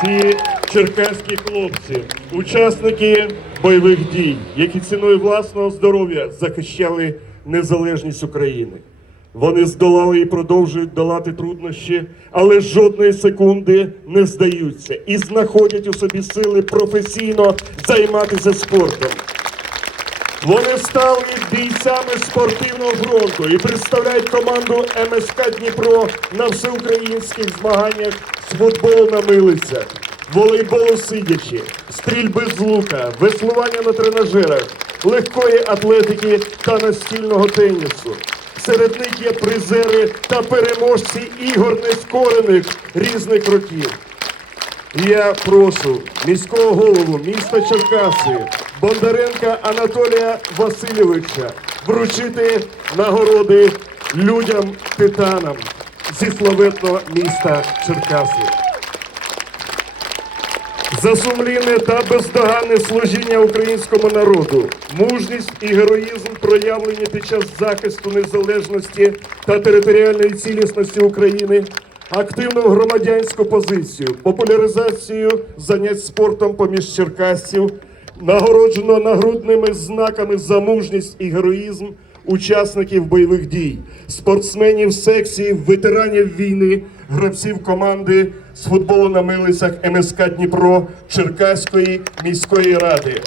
Ці черкаські хлопці, учасники бойових дій, які ціною власного здоров'я захищали незалежність України. Вони здолали і продовжують долати труднощі, але жодної секунди не здаються і знаходять у собі сили професійно займатися спортом. Вони стали бійцями спортивного фронту і представляють команду МСК Дніпро на всеукраїнських змаганнях з футболу на милицях, волейболу сидячи, стрільби з лука, веслування на тренажерах, легкої атлетики та настільного тенісу. Серед них є призери та переможці ігор нескорених різних років. Я прошу міського голову міста Черкаси Бондаренка Анатолія Васильовича вручити нагороди людям-титанам зі славетного міста Черкаси. За сумлінне та бездоганне служіння українському народу, мужність і героїзм проявлені під час захисту незалежності та територіальної цілісності України, активну громадянську позицію, популяризацію занять спортом поміж черкасців, нагороджено нагрудними знаками за мужність і героїзм учасників бойових дій, спортсменів секції, ветеранів війни, гравців команди з футболу на милицях МСК Дніпро Черкаської міської ради.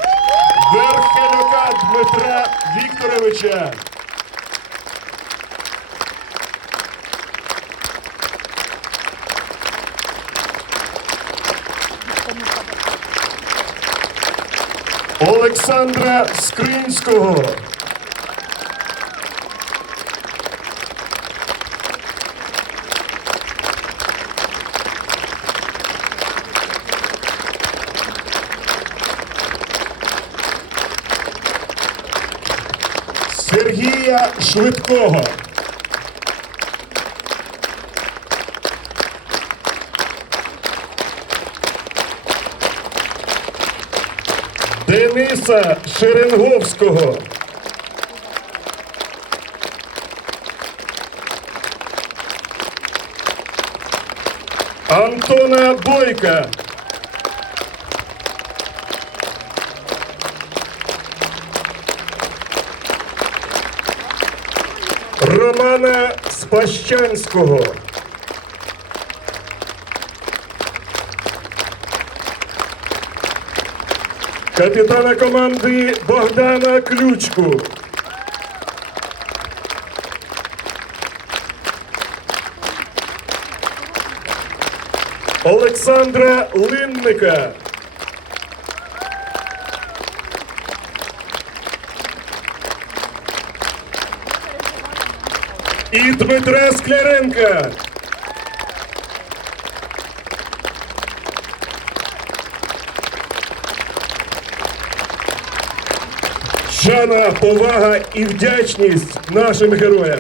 Верхелюка Дмитра Вікторовича. Олександра Скринського. Сергія Швидкого. Дениса Шеренговського. Антона Бойка. Романа Спащанського. Капітана команди Богдана Ключку. Олександра Линника. І Дмитра Скляренка. Шана, повага і вдячність нашим героям.